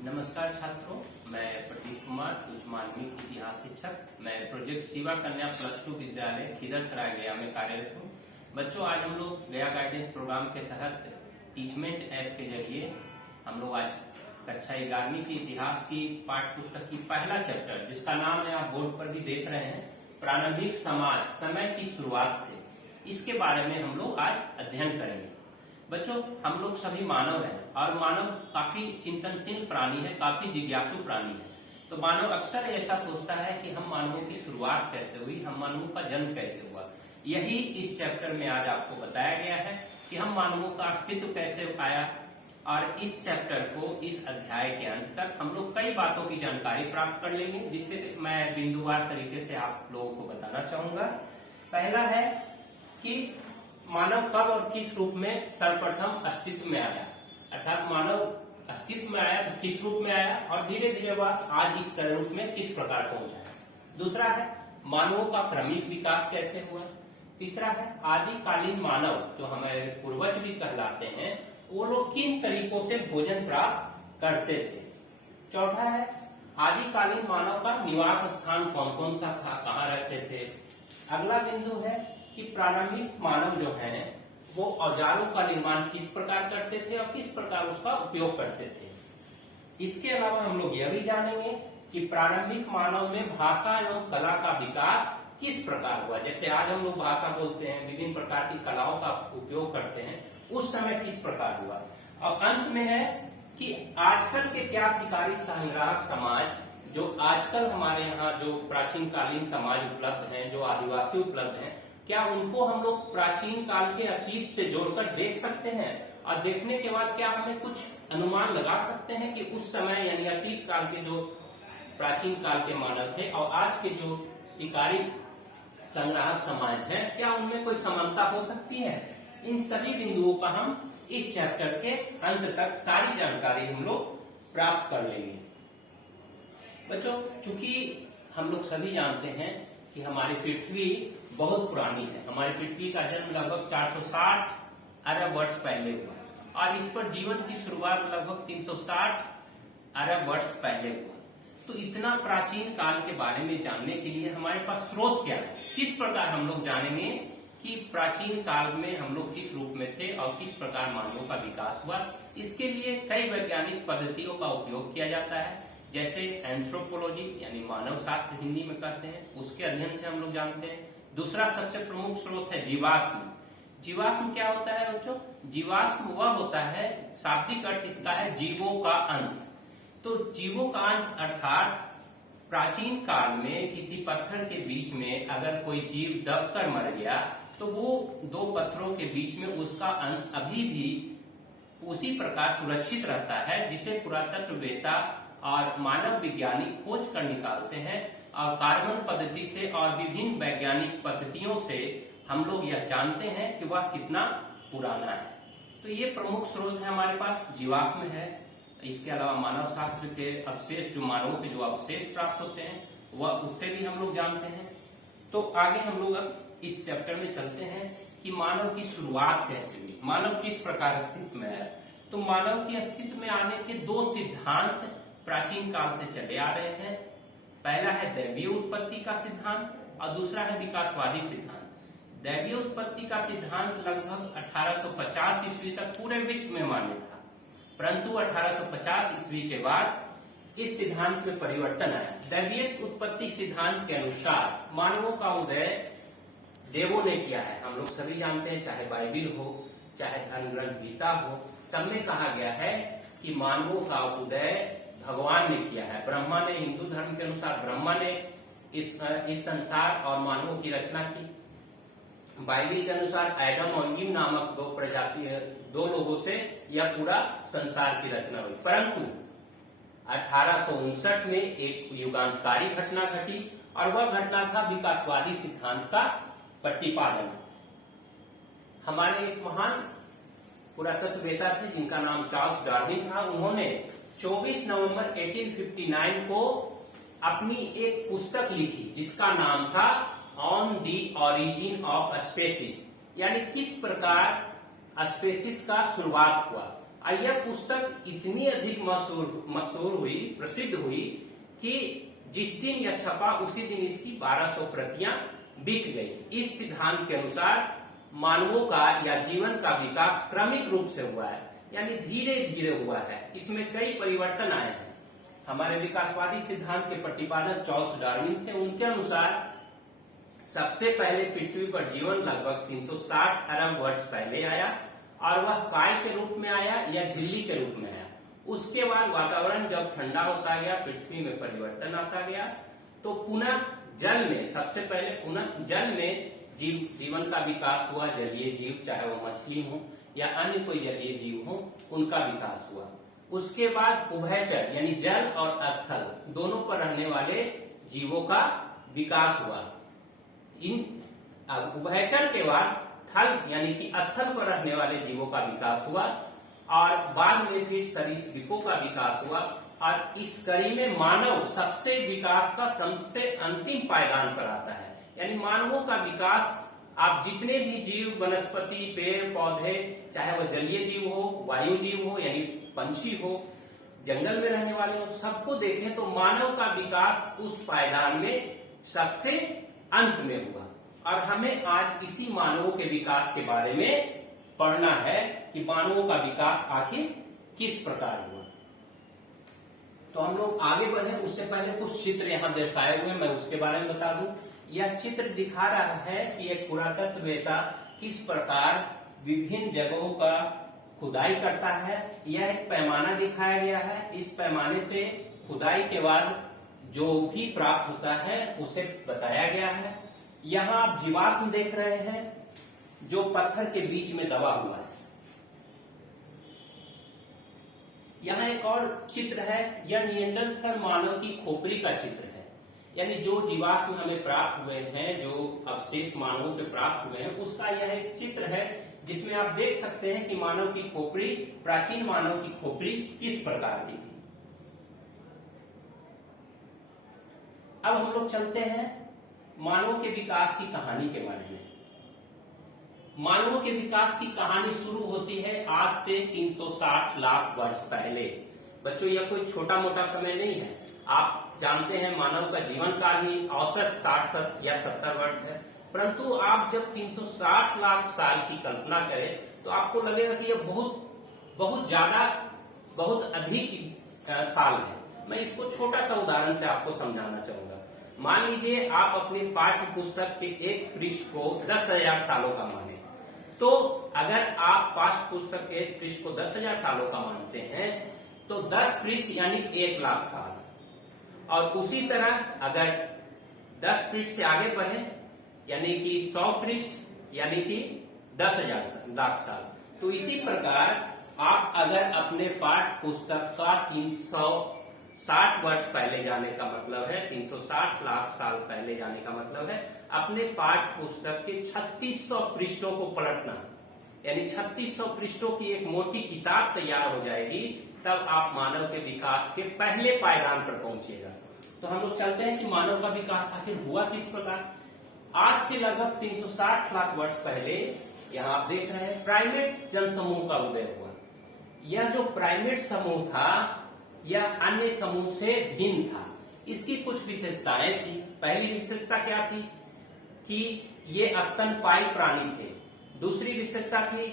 नमस्कार छात्रों, मैं प्रदीप कुमार उच्च माध्यमिक इतिहास शिक्षक। मैं प्रोजेक्ट शिवा कन्या +2 विद्यालय खिदरसराय गया में कार्यरत हूँ। बच्चों, आज हम लोग गया गाइडेंस प्रोग्राम के तहत टीचमेंट ऐप के जरिए हम लोग आज कक्षा 11वीं की इतिहास की पाठ्य पुस्तक की पहला चैप्टर, जिसका नाम है, आप बोर्ड पर भी देख रहे हैं, प्रारंभिक समाज समय की शुरुआत से, इसके बारे में हम लोग आज अध्ययन करेंगे। बच्चों, हम लोग सभी मानव हैं और मानव काफी चिंतनशील प्राणी है, काफी जिज्ञासु प्राणी है। तो मानव अक्सर ऐसा सोचता है कि हम मानवों की शुरुआत कैसे हुई, हम मानवों का जन्म कैसे हुआ। यही इस चैप्टर में आज आपको बताया गया है कि हम मानवों का अस्तित्व कैसे आया। और इस चैप्टर को, इस अध्याय के अंत तक हम लोग कई बातों की जानकारी प्राप्त कर लेंगे, जिससे मैं बिंदुवार तरीके से आप लोगों को बताना चाहूंगा। पहला है कि मानव कब और किस रूप में सर्वप्रथम अस्तित्व में आया, अर्थात मानव अस्तित्व में आया तो किस रूप में आया और धीरे धीरे वह आज इस रूप में किस प्रकार पहुंचा। दूसरा है मानवों का क्रमिक विकास कैसे हुआ। तीसरा है आदिकालीन मानव, जो हमारे पूर्वज भी कहलाते हैं, वो लोग किन तरीकों से भोजन प्राप्त करते थे। चौथा है आदिकालीन मानव का निवास स्थान कौन कौन सा था, कहाँ रहते थे। अगला बिंदु है कि प्रारंभिक मानव जो है वो औजारों का निर्माण किस प्रकार करते थे और किस प्रकार उसका उपयोग करते थे। इसके अलावा हम लोग यह भी जानेंगे कि प्रारंभिक मानव में भाषा एवं कला का विकास किस प्रकार हुआ। जैसे आज हम लोग भाषा बोलते हैं, विभिन्न प्रकार की कलाओं का उपयोग करते हैं, उस समय किस प्रकार हुआ। और अंत में है कि आजकल के क्या शिकारी संग्राहक समाज, जो आजकल हमारे यहाँ जो प्राचीन कालीन समाज उपलब्ध हैं, जो आदिवासी उपलब्ध हैं, क्या उनको हम लोग प्राचीन काल के अतीत से जोड़कर देख सकते हैं। और देखने के बाद क्या हमें कुछ अनुमान लगा सकते हैं कि उस समय यानी अतीत काल के जो प्राचीन काल के मानव थे और आज के जो शिकारी संग्राहक समाज है, क्या उनमें कोई समानता हो सकती है। इन सभी बिंदुओं का हम इस चैप्टर के अंत तक सारी जानकारी हम लोग प्राप्त कर लेंगे। बच्चों, चूंकि हम लोग सभी जानते हैं कि हमारी पृथ्वी बहुत पुरानी है। हमारी पृथ्वी का जन्म लगभग 460 अरब वर्ष पहले हुआ और इस पर जीवन की शुरुआत लगभग 360 अरब वर्ष पहले हुआ। तो इतना प्राचीन काल के बारे में जानने के लिए हमारे पास स्रोत क्या है, किस प्रकार हम लोग जानेंगे कि प्राचीन काल में हम लोग किस रूप में थे और किस प्रकार मानवों का विकास हुआ। इसके लिए कई वैज्ञानिक पद्धतियों का उपयोग किया जाता है, जैसे एंथ्रोपोलॉजी यानी मानव शास्त्र हिंदी में कहते हैं, उसके अध्ययन से हम लोग जानते हैं। दूसरा सबसे प्रमुख स्रोत है जीवाश्म। जीवाश्म क्या होता है बच्चों? जीवाश्म वह होता है, शाब्दिक अर्थ इसका है जीवों का अंश। तो जीवों का अंश अर्थात प्राचीन काल में किसी पत्थर के बीच में अगर कोई जीव दबकर मर गया तो वो दो पत्थरों के बीच में उसका अंश अभी भी उसी प्रकार सुरक्षित रहता है, जिसे पुरातत्ववेत्ता और मानव वैज्ञानिक खोज कर निकालते हैं। और कार्बन पद्धति से और विभिन्न वैज्ञानिक पद्धतियों से हम लोग यह जानते हैं कि वह कितना पुराना है। तो ये प्रमुख स्रोत है हमारे पास, जीवाश्म है। इसके अलावा मानव शास्त्र के अवशेष, जो मानवों के जो अवशेष प्राप्त होते हैं, वह उससे भी हम लोग जानते हैं। तो आगे हम लोग अब इस चैप्टर में चलते हैं कि मानव की शुरुआत कैसे हुई, मानव किस प्रकार अस्तित्व में आया। तो मानव की अस्तित्व में आने के दो सिद्धांत प्राचीन काल से चले आ रहे हैं। पहला है दैवीय उत्पत्ति का सिद्धांत और दूसरा है विकासवादी सिद्धांत। दैवीय उत्पत्ति का सिद्धांत लगभग 1850 ईस्वी तक पूरे विश्व में मान्य था, परंतु 1850 ईस्वी के बाद इस सिद्धांत में परिवर्तन आया। दैवीय उत्पत्ति सिद्धांत के अनुसार मानवों का उदय देवों ने किया है। हम लोग सभी जानते हैं, चाहे बाइबिल हो, चाहे धर्म ग्रंथ गीता हो, सब में कहा गया है कि मानवों का उदय भगवान ने किया है। ब्रह्मा ने, हिंदू धर्म के अनुसार ब्रह्मा ने इस संसार और मानवों की रचना की। बाइबिल के अनुसार एडम और ईव नामक दो लोगों से यह पूरा संसार की रचना हुई। परंतु 1859 में एक युगांतकारी घटना घटी और वह घटना था विकासवादी सिद्धांत का प्रतिपादन। हमारे एक महान पुरातत्ववेत्ता थे जिनका नाम चार्ल्स डार्विन था। उन्होंने 24 नवंबर 1859 को अपनी एक पुस्तक लिखी जिसका नाम था on the origin of species, यानी किस प्रकार स्पेसीज का शुरुआत हुआ। और यह पुस्तक इतनी अधिक मशहूर हुई, प्रसिद्ध हुई कि जिस दिन यह छपा उसी दिन इसकी 1200 प्रतियां बिक गई। इस सिद्धांत के अनुसार मानवों का या जीवन का विकास क्रमिक रूप से हुआ है, यानी धीरे धीरे हुआ है। इसमें कई परिवर्तन आए हैं। हमारे विकासवादी सिद्धांत के प्रतिपादक चार्ल्स डार्विन थे। उनके अनुसार सबसे पहले पृथ्वी पर जीवन लगभग 360 अरब वर्ष पहले आया और वह काय के रूप में आया या झिल्ली के रूप में आया। उसके बाद वातावरण जब ठंडा होता गया, पृथ्वी में परिवर्तन आता गया, तो पुनः जल में, सबसे पहले पुनः जल में जीवन का विकास हुआ। जलीय जीव, चाहे वो मछली हो या अन्य कोई जलीय जीव हो, उनका विकास हुआ। उसके बाद उभयचर यानी जल और स्थल दोनों पर रहने वाले जीवों का विकास हुआ। इन उभयचर के बाद थल यानी कि स्थल पर रहने वाले जीवों का विकास हुआ और बाद में फिर सरीसृपों का विकास हुआ। और इस कड़ी में मानव सबसे विकास का सबसे अंतिम पायदान पर आता है, यानी मानवों का विकास। आप जितने भी जीव, वनस्पति, पेड़ पौधे, चाहे वह जलीय जीव हो, वायु जीव हो यानी पंछी हो, जंगल में रहने वाले हो, सबको देखें तो मानव का विकास उस पायदान में सबसे अंत में हुआ। और हमें आज इसी मानवों के विकास के बारे में पढ़ना है कि मानवों का विकास आखिर किस प्रकार हुआ। तो हम लोग आगे बढ़े उससे पहले कुछ चित्र यहाँ दर्शाए हुए, मैं उसके बारे में बता दूं। यह चित्र दिखा रहा है कि एक पुरातत्ववेत्ता किस प्रकार विभिन्न जगहों का खुदाई करता है। यह एक पैमाना दिखाया गया है। इस पैमाने से खुदाई के बाद जो भी प्राप्त होता है उसे बताया गया है। यहाँ आप जीवाश्म देख रहे हैं जो पत्थर के बीच में दबा हुआ है। यहाँ एक और चित्र है, यह निएंडरथल मानव की खोपड़ी का चित्र है, यानी जो जीवाश्म हमें प्राप्त हुए हैं, जो अवशेष मानवों के प्राप्त हुए हैं, उसका यह एक चित्र है जिसमें आप देख सकते हैं कि मानव की खोपड़ी, प्राचीन मानव की खोपड़ी किस प्रकार की थी। अब हम लोग चलते हैं मानव के विकास की कहानी के बारे में। मानव के विकास की कहानी शुरू होती है आज से 360 लाख वर्ष पहले। बच्चों, यह कोई छोटा मोटा समय नहीं है। आप जानते हैं मानव का जीवन काल ही औसत 60 या 70 वर्ष है, परंतु आप जब 360 लाख साल की कल्पना करें तो आपको लगेगा कि यह बहुत ज्यादा, बहुत अधिक साल है। मैं इसको छोटा सा उदाहरण से आपको समझाना चाहूंगा। मान लीजिए आप अपने पाठ्य पुस्तक के एक पृष्ठ को 10,000 सालों का माने, तो अगर आप पाठ्य पुस्तक के पृष्ठ को 10,000 सालों का मानते हैं तो 10 पृष्ठ यानी 1 लाख साल, और उसी तरह अगर 10 पृष्ठ से आगे बढ़े यानी कि 100 पृष्ठ यानी कि 10,000 लाख साल। तो इसी प्रकार आप अगर अपने पाठ्य पुस्तक का 360 वर्ष पहले जाने का मतलब है, 360 लाख साल पहले जाने का मतलब है अपने पाठ्य पुस्तक के 3600 पृष्ठों को पलटना, यानी 3600 पृष्ठों की एक मोटी किताब तैयार हो जाएगी, तब आप मानव के विकास के पहले पायदान पर पहुंचिएगा। तो हम लोग चलते हैं कि मानव का विकास आखिर हुआ किस प्रकार। आज से लगभग 360 लाख वर्ष पहले यहाँ आप देख रहे हैं प्राइमेट जनसमूह का उदय हुआ। यह जो प्राइमेट समूह था यह अन्य समूह से भिन्न था। इसकी कुछ विशेषताएं थी। पहली विशेषता क्या थी कि ये स्तनपायी प्राणी थे। दूसरी विशेषता थी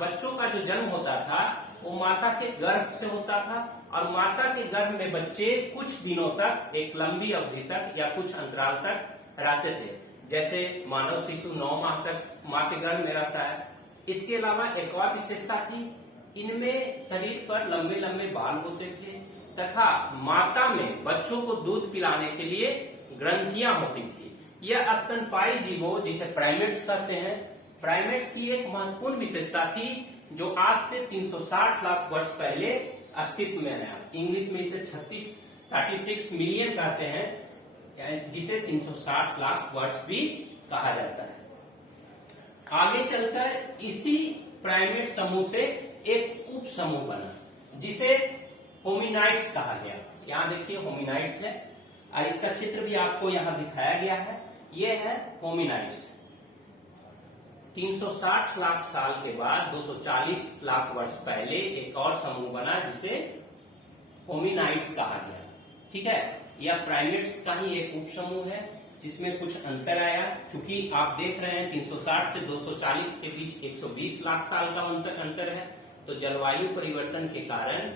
बच्चों का जो जन्म होता था वो माता के गर्भ से होता था, और माता के गर्भ में बच्चे कुछ दिनों तक, एक लंबी अवधि तक या कुछ अंतराल तक रहते थे। जैसे मानव शिशु 9 माह तक माँ के गर्भ में रहता है। इसके अलावा एक और विशेषता थी, इनमें शरीर पर लंबे लंबे बाल होते थे तथा माता में बच्चों को दूध पिलाने के लिए ग्रंथियां होती थी। यह स्तनपायी जीवों जिसे प्राइमेट्स कहते हैं, प्राइमेट्स की एक महत्वपूर्ण विशेषता थी जो आज से 360 लाख वर्ष पहले अस्तित्व में है। इंग्लिश में इसे 36 मिलियन कहते हैं, जिसे 360 लाख वर्ष भी कहा जाता है। आगे चलकर इसी प्राइमेट समूह से एक उप समूह बना जिसे होमिनाइड्स कहा गया। यहाँ देखिए होमिनाइड्स है और इसका चित्र भी आपको यहाँ दिखाया गया है। ये है होमिनाइड्स। 360 लाख साल के बाद 240 लाख वर्ष पहले एक और समूह बना जिसे होमिनाइड्स कहा गया। ठीक है, यह प्राइमेट्स का ही एक उप समूह है जिसमें कुछ अंतर आया। क्योंकि आप देख रहे हैं 360 से 240 के बीच 120 लाख साल का अंतर है, तो जलवायु परिवर्तन के कारण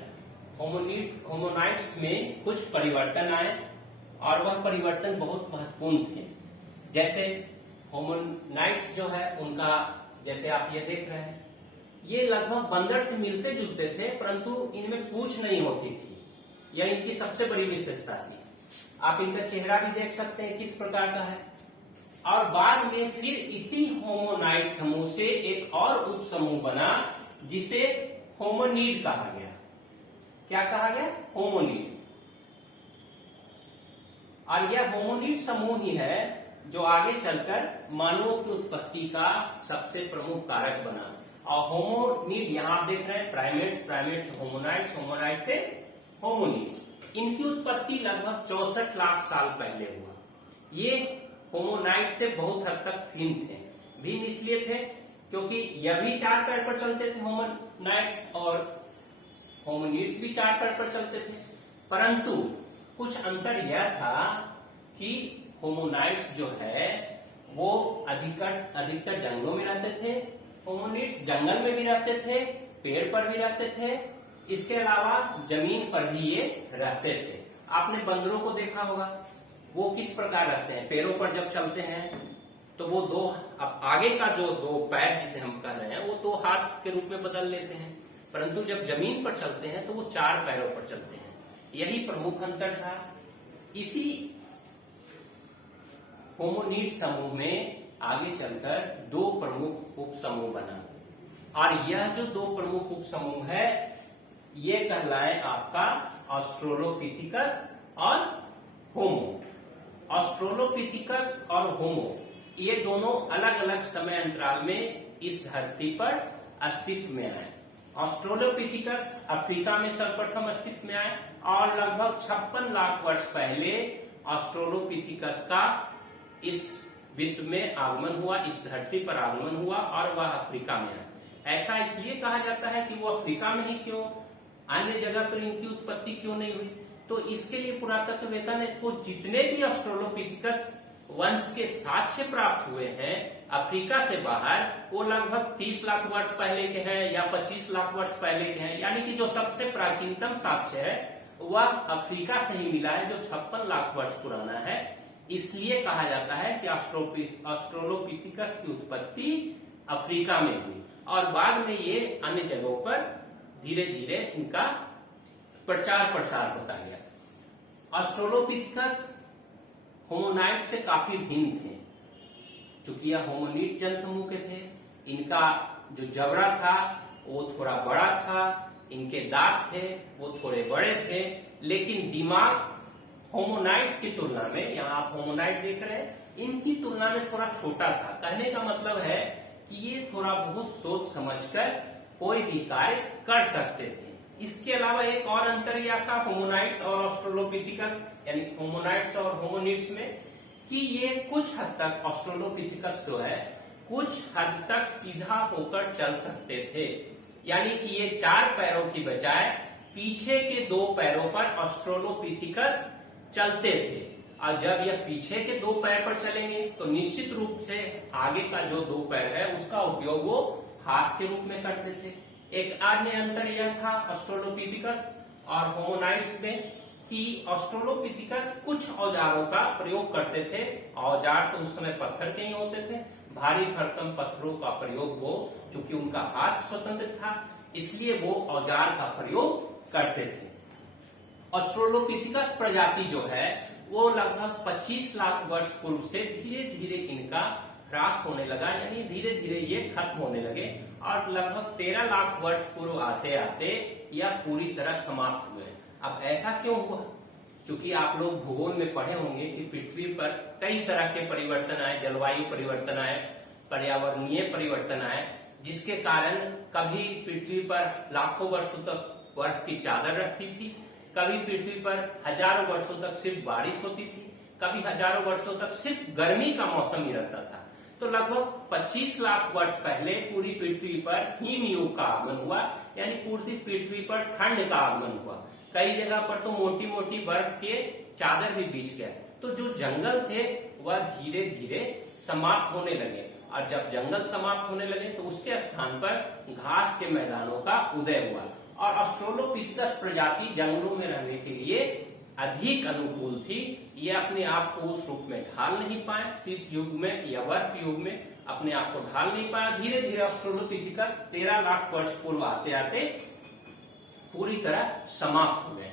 होमोनाइड्स में कुछ परिवर्तन आए और वह परिवर्तन बहुत महत्वपूर्ण थे। जैसे होमोनाइड्स जो है उनका, जैसे आप ये देख रहे हैं, ये लगभग बंदर से मिलते जुलते थे, परंतु इनमें पूंछ नहीं होती थी। यह इनकी सबसे बड़ी विशेषता थी। आप इनका चेहरा भी देख सकते हैं किस प्रकार का है। और बाद में फिर इसी होमोनाइड समूह से एक और उप समूह बना जिसे होमोनिड कहा गया। क्या कहा गया? होमोनिड। और यह होमोनिड समूह ही है जो आगे चलकर मानवों की उत्पत्ति का सबसे प्रमुख कारक बना। और होमोनिड यहां आप देख रहे हैं, प्राइमेट्स होमोनाइड्स से होमोनिड्स। इनकी उत्पत्ति लगभग 64 लाख साल पहले हुआ। ये होमोनाइड्स से बहुत हद तक भिन्न थे। भिन्न इसलिए थे क्योंकि यह भी 4 पैर पर चलते थे होमोनाइड्स, और होमोनिड्स भी 4 पैर पर चलते थे। परंतु कुछ अंतर यह था कि होमोनाइड्स जो है वो अधिकतर जंगलों में रहते थे। होमोनिड्स जंगल में भी रहते थे, पेड़ पर भी रहते थे, इसके अलावा जमीन पर भी ये रहते थे। आपने बंदरों को देखा होगा, वो किस प्रकार रहते हैं। पैरों पर जब चलते हैं तो वो अब आगे का जो 2 पैर जिसे हम कह रहे हैं वो 2 हाथ के रूप में बदल लेते हैं, परंतु जब जमीन पर चलते हैं तो वो 4 पैरों पर चलते हैं। यही प्रमुख अंतर था। इसी होमोनिड समूह में आगे चलकर 2 प्रमुख उप समूह बना, और यह जो 2 प्रमुख उप समूह है ये कहलाए आपका ऑस्ट्रेलोपिथिकस और होमो। ऑस्ट्रेलोपिथिकस और होमो ये दोनों अलग अलग समय अंतराल में इस धरती पर अस्तित्व में आए। ऑस्ट्रेलोपिथिकस अफ्रीका में सर्वप्रथम अस्तित्व में आए और लगभग 56 लाख वर्ष पहले ऑस्ट्रेलोपिथिकस का इस विश्व में आगमन हुआ, इस धरती पर आगमन हुआ और वह अफ्रीका में है। ऐसा इसलिए कहा जाता है कि वो अफ्रीका में ही क्यों, अन्य जगह पर इनकी उत्पत्ति क्यों नहीं हुई? तो इसके लिए पुरातत्ववेत्ता ने को जितने भी ऑस्ट्रेलोपिथिकस वंश के साक्ष्य प्राप्त हुए हैं अफ्रीका से बाहर, वो लगभग 30 लाख वर्ष पहले के हैं या 25 लाख वर्ष पहले के हैं। यानी कि जो सबसे प्राचीनतम साक्ष्य है वह अफ्रीका से ही मिला है, जो 56 लाख वर्ष पुराना है। इसलिए कहा जाता है कि ऑस्ट्रेलोपिथिकस की उत्पत्ति अफ्रीका में हुई और बाद में ये अन्य जगहों पर धीरे धीरे इनका प्रचार प्रसार होता गया। ऑस्ट्रेलोपिथिकस होमोनाइड से काफी भिन्न थे। चूंकि यह होमोनिड जन समूह के थे, इनका जो जबड़ा था वो थोड़ा बड़ा था, इनके दांत थे वो थोड़े बड़े थे, लेकिन दिमाग होमोनाइड्स की तुलना में, यहाँ आप होमोनाइड देख रहे हैं, इनकी तुलना में थोड़ा छोटा था। कहने का मतलब है कि ये थोड़ा बहुत सोच समझकर कोई भी कार्य कर सकते थे। इसके अलावा एक और अंतर यह था होमोनाइड्स और ऑस्ट्रेलोपिथिकस यानी होमोनाइड्स और होमोनिड्स में कि ये कुछ हद तक, ऑस्ट्रेलोपिथिकस जो है कुछ हद तक सीधा होकर चल सकते थे। यानी कि ये 4 पैरों की बजाय पीछे के 2 पैरों पर ऑस्ट्रेलोपिथिकस चलते थे। और जब यह पीछे के 2 पैर पर चलेंगे तो निश्चित रूप से आगे का जो 2 पैर है उसका उपयोग वो हाथ के रूप में करते थे। एक अन्य अंतर यह था ऑस्ट्रेलोपिथिकस और होमोनाइड्स में कि ऑस्ट्रेलोपिथिकस कुछ औजारों का प्रयोग करते थे। औजार तो उस समय पत्थर के ही होते थे, भारी भरकम पत्थरों का प्रयोग वो, चूंकि उनका हाथ स्वतंत्र था इसलिए वो औजार का प्रयोग करते थे। ऑस्ट्रेलोपिथिकस प्रजाति जो है वो लगभग 25 लाख वर्ष पूर्व से धीरे धीरे इनका ह्रास होने लगा, यानी धीरे धीरे ये खत्म होने लगे और लगभग 13 लाख वर्ष पूर्व आते आते यह पूरी तरह समाप्त हुए। अब ऐसा क्यों हुआ? क्योंकि आप लोग भूगोल में पढ़े होंगे कि पृथ्वी पर कई तरह के परिवर्तन आए, जलवायु परिवर्तन आए, पर्यावरणीय परिवर्तन आए, जिसके कारण कभी पृथ्वी पर लाखों वर्षों तक बर्फ की चादर रखती थी, कभी पृथ्वी पर हजारों वर्षों तक सिर्फ बारिश होती थी, कभी हजारों वर्षों तक सिर्फ गर्मी का मौसम ही रहता था। तो लगभग 25 लाख वर्ष पहले पूरी पृथ्वी पर हिम युग का आगमन हुआ, यानी पूरी पृथ्वी पर ठंड का आगमन हुआ। कई जगह पर तो मोटी मोटी बर्फ के चादर भी बिछ गया। तो जो जंगल थे वह धीरे धीरे समाप्त होने लगे, और जब जंगल समाप्त होने लगे तो उसके स्थान पर घास के मैदानों का उदय हुआ, और ऑस्ट्रेलोपिथेकस प्रजाति जंगलों में रहने के लिए अधिक अनुकूल थी। ये अपने आप को उस रूप में ढाल नहीं पाए, शीत युग में या बर्फ युग में अपने आप को ढाल नहीं पाया। धीरे धीरे ऑस्ट्रेलोपिथेकस 13 लाख वर्ष पूर्व आते आते पूरी तरह समाप्त हो गए।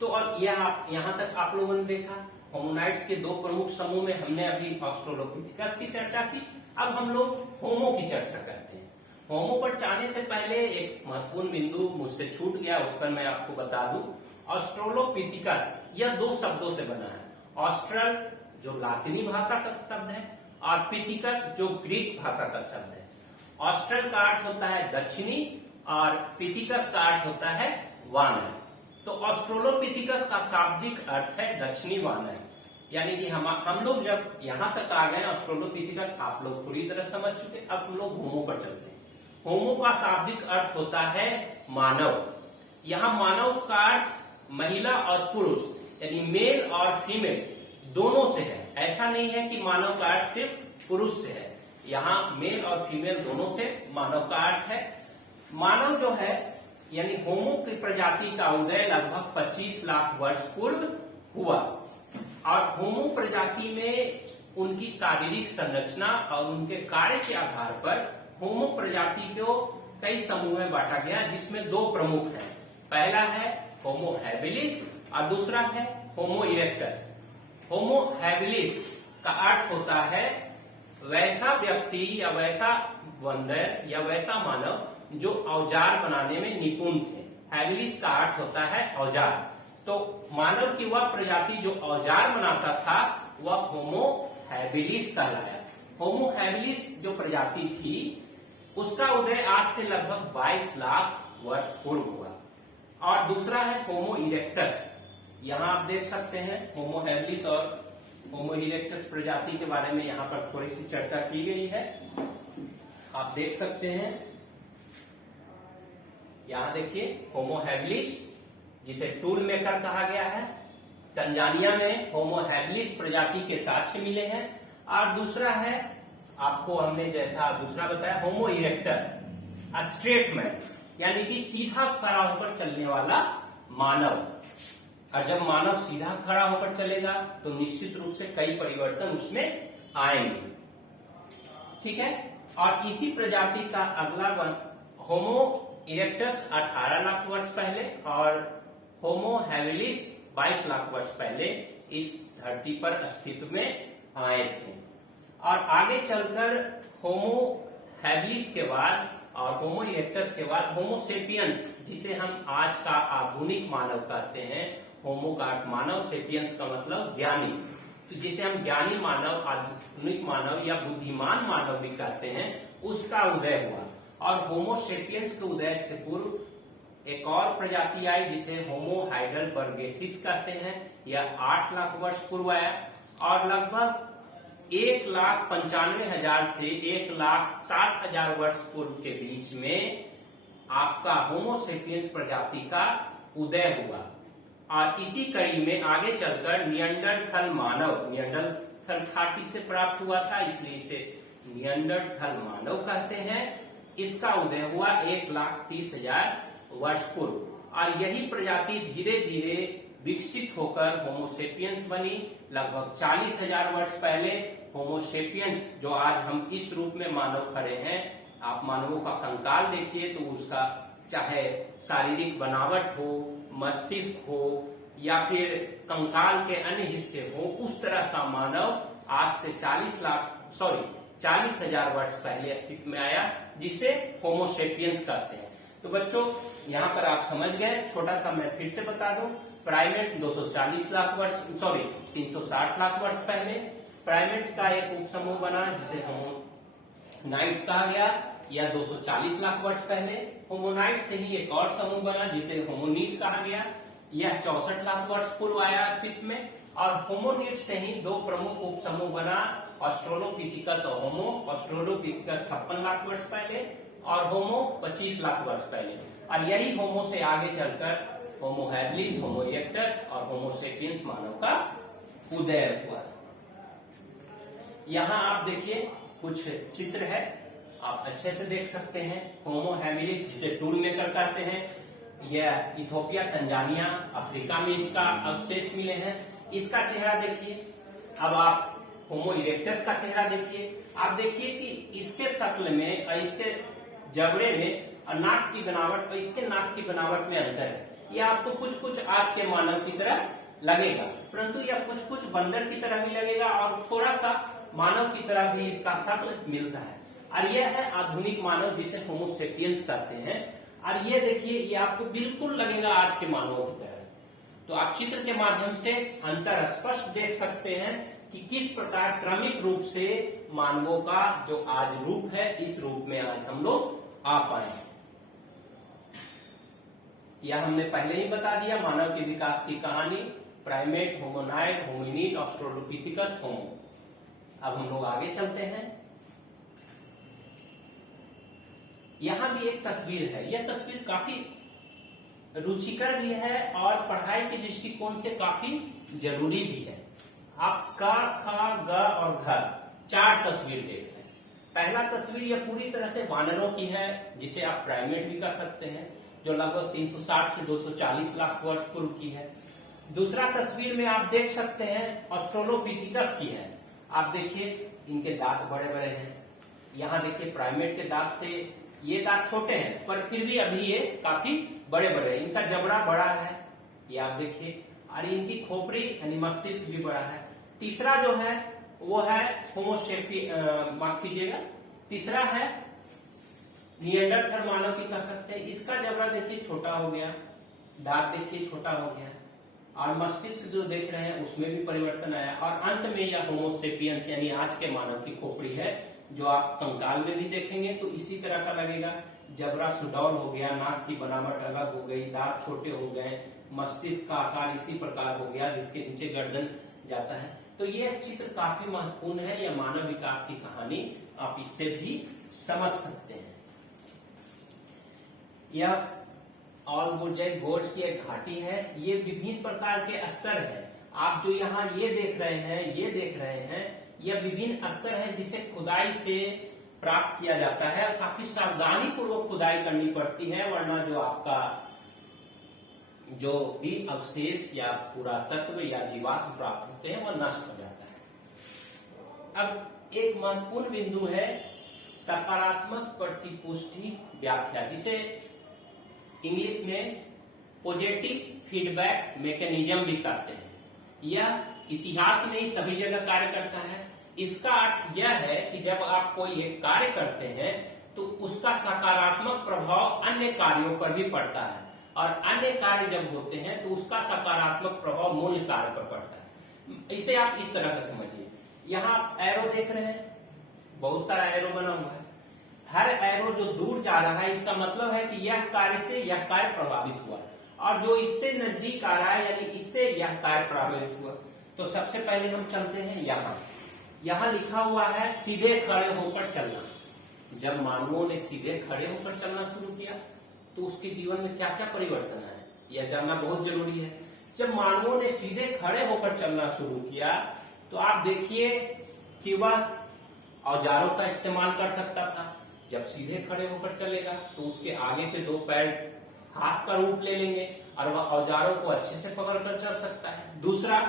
तो और यहाँ तक आप लोगों ने देखा होमोनाइड्स के दो प्रमुख समूह में हमने अभी ऑस्ट्रेलोपिथेकस की चर्चा की। अब हम लोग होमो की चर्चा करते हैं। होमो पर जाने से पहले एक महत्वपूर्ण बिंदु मुझसे छूट गया, उस पर मैं आपको बता दूं। ऑस्ट्रेलोपिथेकस यह दो शब्दों से बना है। ऑस्ट्रल जो लातिनी भाषा का शब्द है, और पिथिकस जो ग्रीक भाषा का शब्द है। ऑस्ट्रल का अर्थ होता है दक्षिणी और पिथिकस का अर्थ होता है वानर। तो ऑस्ट्रेलोपिथेकस का शाब्दिक अर्थ है दक्षिणी वानर, यानी कि हम लोग जब यहाँ तक आ गए ऑस्ट्रेलोपिथेकस आप लोग पूरी तरह समझ चुके। अब हम लोग होमो पर चलते हैं। होमो का शाब्दिक अर्थ होता है मानव। यहाँ मानव का अर्थ महिला और पुरुष, यानी मेल और फीमेल दोनों से है। ऐसा नहीं है कि मानव का अर्थ सिर्फ पुरुष से है, यहाँ मेल और फीमेल दोनों से मानव का अर्थ है। मानव जो है यानी होमो की प्रजाति का उदय लगभग 25 लाख वर्ष पूर्व हुआ, और होमो प्रजाति में उनकी शारीरिक संरचना और उनके कार्य के आधार पर होमो प्रजाति को कई समूह में बांटा गया, जिसमें दो प्रमुख हैं। पहला है होमो हैबिलिस और दूसरा है होमो इरेक्टस। होमो हैबिलिस का अर्थ होता है वैसा व्यक्ति या वैसा बंदर या वैसा मानव जो औजार बनाने में निपुण थे। हैबिलिस का अर्थ होता है औजार। तो मानव की वह प्रजाति जो औजार बनाता था वह होमो हैबिलिस कहलाया। होमो हैबिलिस जो प्रजाति थी उसका उदय आज से लगभग 22 लाख वर्ष पूर्व हुआ। और दूसरा है होमो इरेक्टस। यहाँ आप देख सकते हैं होमो हैबिलिस और होमो इरेक्टस प्रजाति के बारे में यहाँ पर थोड़ी सी चर्चा की गई है, आप देख सकते हैं। यहाँ देखिए होमो हैबिलिस जिसे टूल मेकर कहा गया है, तंजानिया में होमो हैबिलिस प्रजाति के साक्ष्य मिले हैं। और दूसरा है आपको हमने जैसा दूसरा बताया होमो इरेक्टस, स्ट्रेट मैन, यानी कि सीधा खड़ा होकर चलने वाला मानव। और जब मानव सीधा खड़ा होकर चलेगा तो निश्चित रूप से कई परिवर्तन उसमें आएंगे, ठीक है। और इसी प्रजाति का अगला होमो इरेक्टस 18 लाख वर्ष पहले और होमो हैबिलिस 22 लाख वर्ष पहले इस धरती पर अस्तित्व में आए थे। और आगे चलकर होमो हैबिलिस के बाद और होमो इरेक्टस के बाद होमो सेपियंस, जिसे हम आज का आधुनिक मानव कहते हैं। होमो का अर्थ मानव, सेपियंस का मतलब ज्ञानी, तो जिसे हम ज्ञानी मानव, आधुनिक मानव या बुद्धिमान मानव भी कहते हैं, उसका उदय हुआ। और होमो सेपियंस के उदय से पूर्व एक और प्रजाति आई जिसे होमो हाइडेलबर्गेसिस कहते हैं। यह 8 लाख वर्ष पूर्व आया और लगभग 1,95,000 से 1,07,000 वर्ष पूर्व के बीच में आपका होमो सेपियंस प्रजाति का उदय हुआ। और इसी कड़ी में आगे चलकर निएंडरथल मानव, निएंडरथल घाटी से प्राप्त हुआ था इसलिए इसे निएंडरथल मानव कहते हैं। इसका उदय हुआ 1,30,000 वर्ष पूर्व। और यही प्रजाति धीरे धीरे विकसित होकर होमोसेपियंस बनी। लगभग 40,000 वर्ष पहले होमोसेपियंस, जो आज हम इस रूप में मानव खड़े हैं, आप मानवों का कंकाल देखिए तो उसका चाहे शारीरिक बनावट हो, मस्तिष्क हो या फिर कंकाल के अन्य हिस्से हो, उस तरह का मानव आज से 40,000 वर्ष पहले अस्तित्व में आया, जिसे होमोसेपियंस कहते हैं। तो बच्चों यहाँ पर आप समझ गए। छोटा सा मैं फिर से बता दूं, प्राइमेट्स 360 लाख वर्ष पहले प्राइमेट्स का एक उप समूह बना जिसे होमोनाइड्स कहा गया, या 240 लाख वर्ष पहले होमोनाइड से ही एक और समूह बना जिसे होमोनिड कहा गया। यह 64 लाख वर्ष पूर्व आया अस्तित्व में। और होमोनिड से ही दो प्रमुख उप समूह बना, ऑस्ट्रेलोपिथिकस और होमो। ऑस्ट्रेलोपिथिकस 56 लाख वर्ष पहले और होमो 25 लाख वर्ष पहले। और यही होमो से आगे चलकर होमो हैबिलिस, होमो इरेक्टस और होमो सेपियंस मानव का उदय हुआ। यहाँ आप देखिए कुछ चित्र है, आप अच्छे से देख सकते हैं। होमो हैबिलिस जिसे टूल मेकर कहते हैं, यह इथोपिया, तंजानिया, अफ्रीका में इसका अवशेष मिले हैं। इसका चेहरा देखिए। अब आप होमो इरेक्टस का चेहरा देखिए। आप देखिए कि इसके शक्ल में और इसके जबड़े में और नाक की बनावट और इसके नाक की बनावट में अंतर है। यह आपको कुछ कुछ आज के मानव की तरह लगेगा, परंतु यह कुछ कुछ बंदर की तरह भी लगेगा और थोड़ा सा मानव की तरह भी इसका शक्ल मिलता है। और यह है आधुनिक मानव जिसे होमो सेपियंस कहते हैं। और ये देखिए, ये आपको बिल्कुल लगेगा आज के मानवों की तरह। तो आप चित्र के माध्यम से अंतर स्पष्ट देख सकते हैं कि किस प्रकार क्रमिक रूप से मानवों का जो आज रूप है, इस रूप में आज हम लोग आ पाए। यह हमने पहले ही बता दिया, मानव के विकास की कहानी, प्राइमेट, होमोनाइड, होमिनिड, ऑस्ट्रेलोपिथिकस, होमो। अब हम लोग आगे चलते हैं। यहां भी एक तस्वीर है। यह तस्वीर काफी रुचिकर भी है और पढ़ाई के दृष्टिकोण से काफी जरूरी भी है। आप क, ख, ग और घ 4 तस्वीर देख रहे हैं। पहला तस्वीर यह पूरी तरह से वानरों की है, जिसे आप प्राइमेट भी कह सकते हैं, जो लगभग 360 से 240 लाख वर्ष पूर्व की है। दूसरा तस्वीर में आप देख सकते हैं ऑस्ट्रेलोपिथिकस की है। आप देखिए इनके दांत बड़े बड़े हैं। यहाँ देखिए प्राइमेट के दांत से ये दांत छोटे हैं, पर फिर भी अभी ये काफी बड़े बड़े हैं। इनका जबड़ा बड़ा है, ये आप देखिए, और इनकी खोपड़ी यानी मस्तिष्क भी बड़ा है। तीसरा जो है वो है होमोसेपियन, माफ कीजिएगा, तीसरा है निएंडरथल मानव की कह सकते हैं। इसका जबड़ा देखिए छोटा हो गया, दांत देखिए छोटा हो गया, और मस्तिष्क जो देख रहे हैं उसमें भी परिवर्तन आया। और अंत में यह होमोसेपियंस यानी आज के मानव की खोपड़ी है, जो आप कंकाल में भी देखेंगे तो इसी तरह का लगेगा। जबड़ा सुडौल हो गया, नाक की बनावट अलग हो गई, दांत छोटे हो गए, मस्तिष्क का आकार इसी प्रकार हो गया जिसके नीचे गर्दन जाता है। तो यह चित्र काफी महत्वपूर्ण है। यह मानव विकास की कहानी आप इससे भी समझ सकते हैं। यह ऑलगुरजई गोर्ज की एक घाटी है। ये विभिन्न प्रकार के स्तर है। आप जो यहाँ ये देख रहे हैं, ये देख रहे हैं, यह विभिन्न स्तर है जिसे खुदाई से प्राप्त किया जाता है। और काफी सावधानी पूर्वक खुदाई करनी पड़ती है, वरना जो आपका जो भी अवशेष या पुरातत्व या जीवाश्म प्राप्त होते हैं वह नष्ट हो जाता है। अब एक महत्वपूर्ण बिंदु है सकारात्मक प्रतिपुष्टि व्याख्या, जिसे इंग्लिश में पॉजिटिव फीडबैक मैकेनिज्म भी कहते हैं। यह इतिहास में ही सभी जगह कार्य करता है। इसका अर्थ यह है कि जब आप कोई एक कार्य करते हैं तो उसका सकारात्मक प्रभाव अन्य कार्यों पर भी पड़ता है, और अन्य कार्य जब होते हैं तो उसका सकारात्मक प्रभाव मूल कार्य पर पड़ता है। इसे आप इस तरह से समझिए। यहाँ आप एरो देख रहे हैं, बहुत सारा एरो बना हुआ है। हर एरो जो दूर जा रहा है, इसका मतलब है कि यह कार्य से यह कार्य प्रभावित हुआ, और जो इससे नजदीक आ रहा है यानी इससे यह कार्य प्रभावित हुआ। तो सबसे पहले हम चलते हैं यहाँ लिखा हुआ है सीधे खड़े होकर चलना। जब मानवों ने सीधे खड़े होकर चलना शुरू किया तो उसके जीवन में क्या क्या परिवर्तन आए, यह जानना बहुत जरूरी है। जब मानवों ने सीधे खड़े होकर चलना शुरू किया तो आप देखिए कि वह औजारों का इस्तेमाल कर सकता था। जब सीधे खड़े होकर चलेगा तो उसके आगे के 2 पैर हाथ का रूप ले लेंगे और वह औजारों को अच्छे से पकड़कर चल सकता है। दूसरा,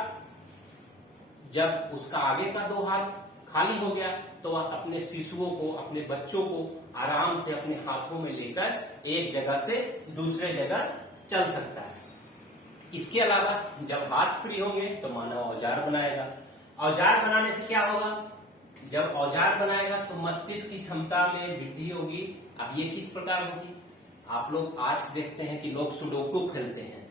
जब उसका आगे का 2 हाथ खाली हो गया तो वह अपने शिशुओं को, अपने बच्चों को आराम से अपने हाथों में लेकर एक जगह से दूसरे जगह चल सकता है। इसके अलावा जब हाथ फ्री होंगे तो मानव औजार बनाएगा। औजार बनाने से क्या होगा? जब औजार बनाएगा तो मस्तिष्क की क्षमता में वृद्धि होगी। अब ये किस प्रकार होगी? आप लोग आज देखते हैं कि लोग सुडोकू खेलते हैं।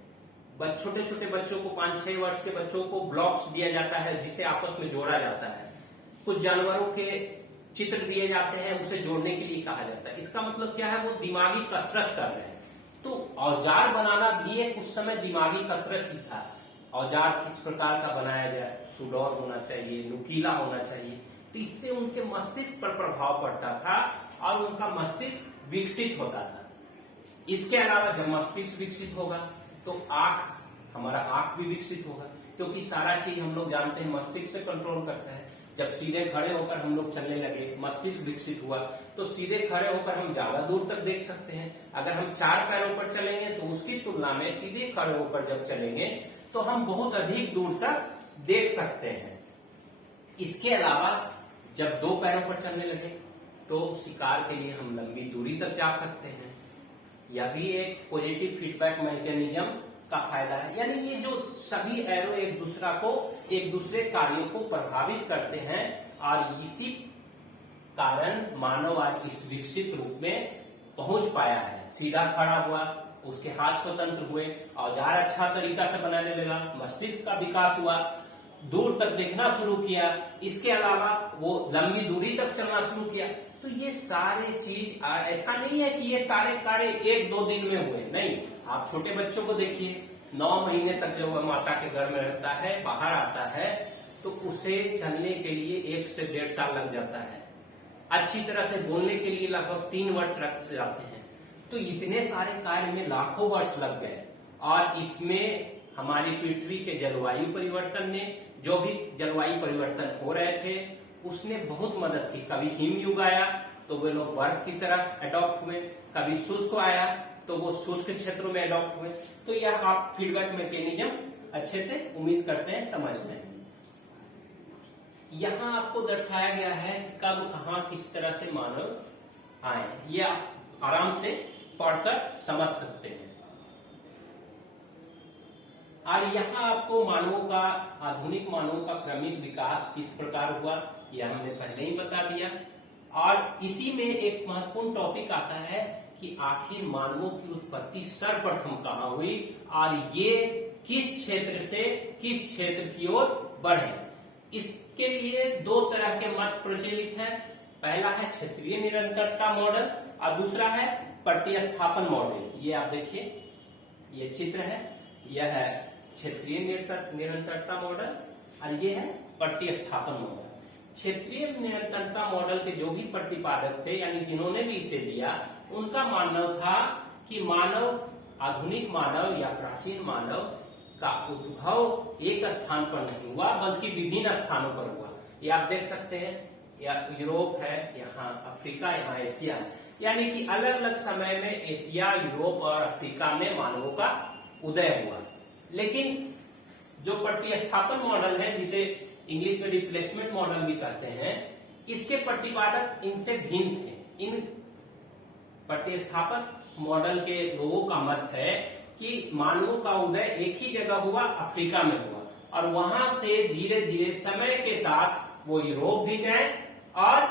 छोटे छोटे बच्चों को, 5-6 वर्ष के बच्चों को ब्लॉक्स दिया जाता है जिसे आपस में जोड़ा जाता है। कुछ जानवरों के चित्र दिए जाते हैं, उसे जोड़ने के लिए कहा जाता है। इसका मतलब क्या है? वो दिमागी कसरत कर रहे हैं। तो औजार बनाना भी एक उस समय दिमागी कसरत ही था। औजार किस प्रकार का बनाया जाए, सुडौल होना चाहिए, नुकीला होना चाहिए, तो इससे उनके मस्तिष्क पर प्रभाव पड़ता था और उनका मस्तिष्क विकसित होता था। इसके अलावा जब मस्तिष्क विकसित होगा तो हमारा आंख भी विकसित होगा, क्योंकि सारा चीज हम लोग जानते हैं मस्तिष्क से कंट्रोल करता है। जब सीधे खड़े होकर हम लोग चलने लगे, मस्तिष्क विकसित हुआ, तो सीधे खड़े होकर हम ज्यादा दूर तक देख सकते हैं। अगर हम 4 पैरों पर चलेंगे तो उसकी तुलना में सीधे खड़े होकर जब चलेंगे तो हम बहुत अधिक दूर तक देख सकते हैं। इसके अलावा जब 2 पैरों पर चलने लगे तो शिकार के लिए हम लंबी दूरी तक जा सकते हैं। यह भी एक पॉजिटिव फीडबैक मैकेनिज्म का फायदा है। यानी ये जो सभी एरो एक दूसरे कार्यों को प्रभावित करते हैं और इसी कारण मानव आज इस विकसित रूप में पहुंच पाया है। सीधा खड़ा हुआ, उसके हाथ स्वतंत्र हुए, औजार अच्छा तरीका से बनाने लगा, मस्तिष्क का विकास हुआ, दूर तक देखना शुरू किया। इसके अलावा वो लंबी दूरी तक चलना शुरू किया। तो ये सारे चीज ऐसा नहीं है कि ये सारे कार्य 1-2 दिन में हुए, नहीं। आप छोटे बच्चों को देखिए, 9 महीने तक जब वह माता के घर में रहता है, बाहर आता है, तो उसे चलने के लिए 1 से 1.5 साल लग जाता है। अच्छी तरह से बोलने के लिए लगभग 3 वर्ष लग जाते हैं। तो इतने सारे कार्य में लाखों वर्ष लग गए। और इसमें हमारी पृथ्वी के जलवायु परिवर्तन ने, जो भी जलवायु परिवर्तन हो रहे थे, उसने बहुत मदद की। कभी हिमयुग आया तो वे लोग बर्फ की तरह अडॉप्ट हुए, कभी शुष्क आया तो वो शुष्क क्षेत्रों में अडॉप्ट हुए। तो यह आप फीडबैक मैकेनिज्म अच्छे से उम्मीद करते हैं समझ में। यहाँ आपको दर्शाया गया है कि कब कहाँ किस तरह से मानव आए, ये आप आराम से पढ़कर समझ सकते हैं। और यहाँ आपको आधुनिक मानवों का क्रमिक विकास किस प्रकार हुआ, यह हमने पहले ही बता दिया। और इसी में एक महत्वपूर्ण टॉपिक आता है कि आखिर मानवों की उत्पत्ति सर्वप्रथम कहाँ हुई और ये किस क्षेत्र से किस क्षेत्र की ओर बढ़े। इसके लिए 2 तरह के मत प्रचलित हैं। पहला है क्षेत्रीय निरंतरता मॉडल और दूसरा है प्रतिस्थापन मॉडल। ये आप देखिए, ये चित्र है, यह है क्षेत्रीय निरंतरता मॉडल और ये है प्रतिस्थापन मॉडल। क्षेत्रीय निरंतरता मॉडल के जो भी प्रतिपादक थे, यानी जिन्होंने भी इसे दिया, उनका मानना था कि आधुनिक मानव या प्राचीन मानव का उद्भव एक स्थान पर नहीं हुआ बल्कि विभिन्न स्थानों पर हुआ। ये आप देख सकते हैं, या यूरोप है, यहाँ अफ्रीका, यहाँ एशिया है। यानी कि अलग अलग समय में एशिया, यूरोप और अफ्रीका में मानवों का उदय हुआ। लेकिन जो प्रतिस्थापन मॉडल है, जिसे इंग्लिश में रिप्लेसमेंट मॉडल भी कहते हैं, इसके प्रतिपादक इनसे भिन्न थे। इन प्रतिस्थापन मॉडल के लोगों का मत है कि मानवों का उदय एक ही जगह हुआ, अफ्रीका में हुआ, और वहां से धीरे धीरे समय के साथ वो यूरोप भी गए और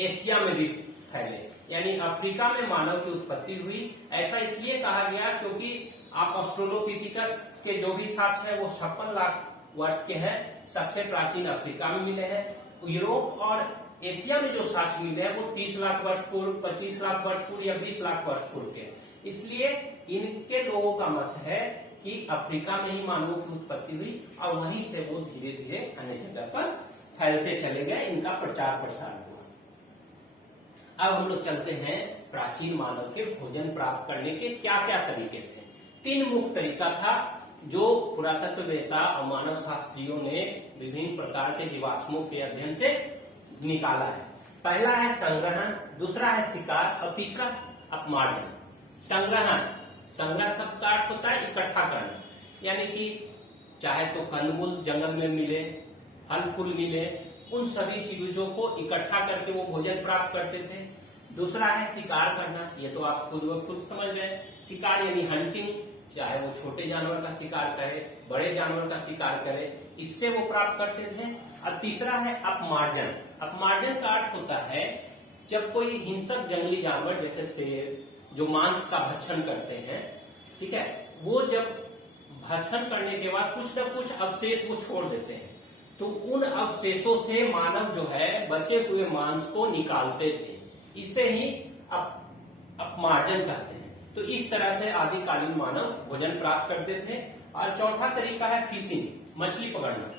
एशिया में भी फैले। यानी अफ्रीका में मानव की उत्पत्ति हुई। ऐसा इसलिए कहा गया क्योंकि आप ऑस्ट्रेलोपिथिकस के जो भी साक्ष्य है वो 56 लाख वर्ष के हैं। सबसे प्राचीन अफ्रीका में मिले हैं। यूरोप और एशिया में जो साक्ष्य मिले हैं वो 30 लाख वर्ष पूर्व, 25 लाख वर्ष पूर्व या 20 लाख वर्ष पूर्व के। इसलिए इनके लोगों का मत है कि अफ्रीका में ही मानवों की उत्पत्ति हुई और वहीं से वो धीरे धीरे अन्य जगह पर फैलते चले गए, इनका प्रचार प्रसार हुआ। अब हम लोग चलते हैं प्राचीन मानव के भोजन प्राप्त करने के क्या क्या तरीके थे। 3 मुख्य तरीका था जो पुरातत्ववेत्ता और मानव शास्त्रियों ने विभिन्न प्रकार के जीवाश्मों के अध्ययन से निकाला है। पहला है संग्रहण, दूसरा है शिकार और तीसरा अपमार्जन। संग्रह शब्द का अर्थ होता है इकट्ठा करना, यानी कि चाहे तो कंदमूल जंगल में मिले, फल फूल मिले, उन सभी चीजों को इकट्ठा करके वो भोजन प्राप्त करते थे। दूसरा है शिकार करना, ये तो आप खुद समझ गए। शिकार यानी हंटिंग, चाहे वो छोटे जानवर का शिकार करे, बड़े जानवर का शिकार करे, इससे वो प्राप्त करते थे। और तीसरा है अपमार्जन। अपमार्जन का अर्थ होता है जब कोई हिंसक जंगली जानवर जैसे शेर जो मांस का भक्षण करते हैं, ठीक है, वो जब भक्षण करने के बाद कुछ न कुछ अवशेष वो छोड़ देते हैं, तो उन अवशेषों से मानव जो है बचे हुए मांस को निकालते थे। इसे ही अपमार्जन कहते हैं। तो इस तरह से आदिकालीन मानव भोजन प्राप्त करते थे। और चौथा तरीका है फिशिंग, मछली पकड़ना।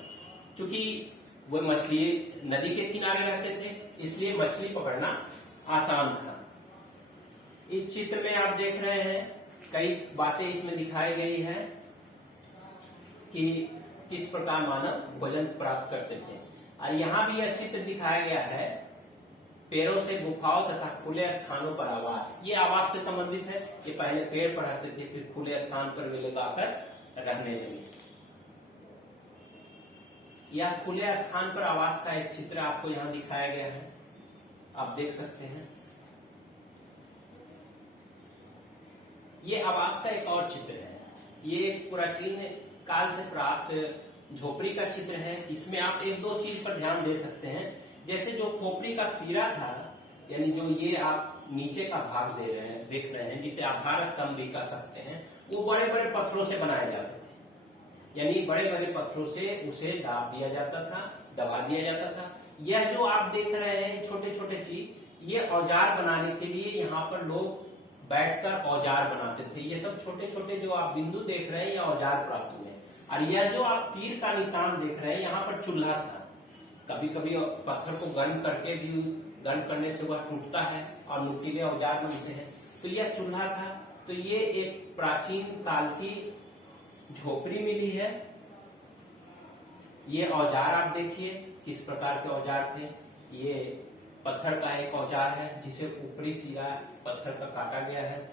चूंकि वो मछली नदी के किनारे रहते थे, इसलिए मछली पकड़ना आसान था। इस चित्र में आप देख रहे हैं कई बातें इसमें दिखाई गई है कि किस प्रकार मानव भोजन प्राप्त करते थे। और यहाँ भी यह चित्र दिखाया गया है पेड़ों से गुफाओं तथा खुले स्थानों पर आवास। ये आवास से संबंधित है। ये पहले पेड़ पर रहते थे, फिर खुले स्थान पर वे लोग आकर रहने लगे। यह खुले स्थान पर आवास का एक चित्र आपको यहाँ दिखाया गया है, आप देख सकते हैं। ये आवास का एक और चित्र है। ये एक प्राचीन काल से प्राप्त झोपड़ी का चित्र है। इसमें आप एक दो चीज पर ध्यान दे सकते हैं। जैसे जो खोपड़ी का सिरा था, यानी जो ये आप नीचे का भाग देख रहे हैं, जिसे आधार स्तंभ भी कह सकते हैं, वो बड़े बड़े पत्थरों से बनाए जाते थे। यानी बड़े बड़े पत्थरों से उसे दाब दिया जाता था, दबा दिया जाता था। यह जो आप देख रहे हैं छोटे छोटे चीज, ये औजार बनाने के लिए यहाँ पर लोग बैठकर औजार बनाते थे। ये सब छोटे छोटे जो आप बिंदु देख रहे हैं, ये औजार प्राप्त हुए। और यह जो आप तीर का निशान देख रहे हैं, यहाँ पर चूल्हा था। कभी कभी पत्थर को गर्म करके भी, गर्म करने से वह टूटता है और नुकीले औजार बनते हैं। तो यह चूल्हा था। तो ये एक प्राचीन काल की झोपड़ी मिली है। ये औजार आप देखिए किस प्रकार के औजार थे। ये पत्थर का एक औजार है जिसे ऊपरी सिरा पत्थर का काटा गया है।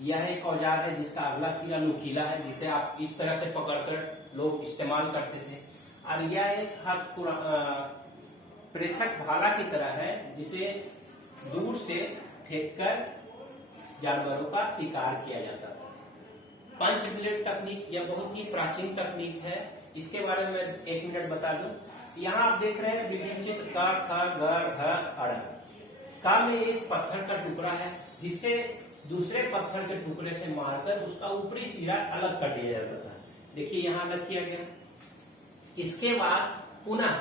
यह एक औजार है जिसका अगला सिरा नुकीला है, जिसे आप इस तरह से पकड़कर लोग इस्तेमाल करते थे। और यह एक खास प्रेक्षक भाला की तरह है, जिसे दूर से फेंककर जानवरों का शिकार किया जाता था। पंच ब्लेड तकनीक, यह बहुत ही प्राचीन तकनीक है। इसके बारे में 1 मिनट बता दूं। यहाँ आप देख रहे हैं विभिन्न चित्र का, ख, ग, घ, अड़। का में एक पत्थर का टुकड़ा है, जिसे दूसरे पत्थर के टुकड़े से मारकर उसका ऊपरी सिरा अलग कर दिया जाता था। देखिए यहाँ अलग किया गया। इसके बाद पुनः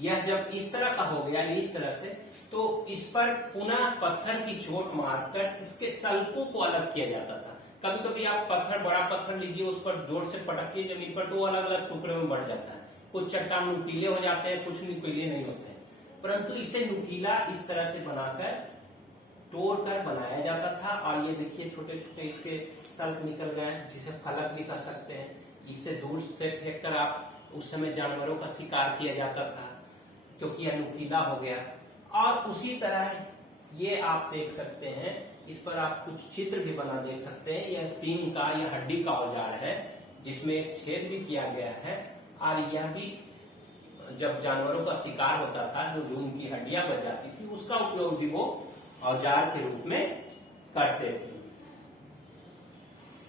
यह जब इस तरह का हो गया, इस तरह से, तो इस पर पुनः पत्थर की चोट मारकर इसके सल्कों को अलग किया जाता था। कभी कभी आप पत्थर, बड़ा पत्थर लीजिए, उस पर जोर से पटकिए जमीन पर, तो वो अलग अलग टुकड़े में बढ़ जाता है। कुछ चट्टान नुकीले हो जाते हैं, कुछ नुकीले नहीं होते हैं। परंतु इसे नुकीला इस तरह से बनाकर तोड़ कर बनाया जाता था। और ये देखिए छोटे छोटे इसके सल्क निकल गए, जिसे फलक भी कह सकते हैं। इससे दूर से फेंक कर आप उस समय जानवरों का शिकार किया जाता था, क्योंकि यह नुकीला हो गया। और उसी तरह ये आप देख सकते हैं, इस पर आप कुछ चित्र भी बना देख सकते हैं। यह सींग का, यह हड्डी का औजार है, जिसमें एक छेद भी किया गया है। और यह भी जब जानवरों का शिकार होता था, जो उनकी हड्डियां बच जाती थी, उसका उपयोग भी वो औजार के रूप में करते थे।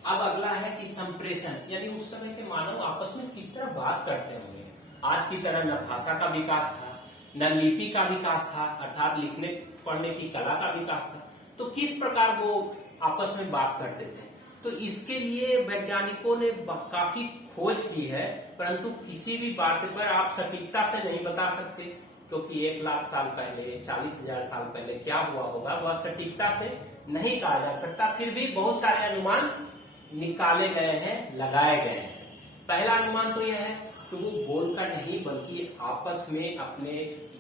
अब अगला है कि संप्रेषण, यानी उस समय के मानव आपस में किस तरह बात करते होंगे। आज की तरह न भाषा का विकास था, न लिपि का विकास था, अर्थात लिखने पढ़ने की कला का विकास था। तो किस प्रकार वो आपस में बात करते थे। तो इसके लिए वैज्ञानिकों ने काफी खोज की है, परंतु किसी भी बात पर आप सटीकता से नहीं बता सकते, क्योंकि 1 लाख साल पहले, 40,000 साल पहले क्या हुआ होगा, वह सटीकता से नहीं कहा जा सकता। फिर भी बहुत सारे अनुमान निकाले गए हैं, लगाए गए हैं। पहला अनुमान तो यह है कि वो बोलकर नहीं, बल्कि आपस में अपने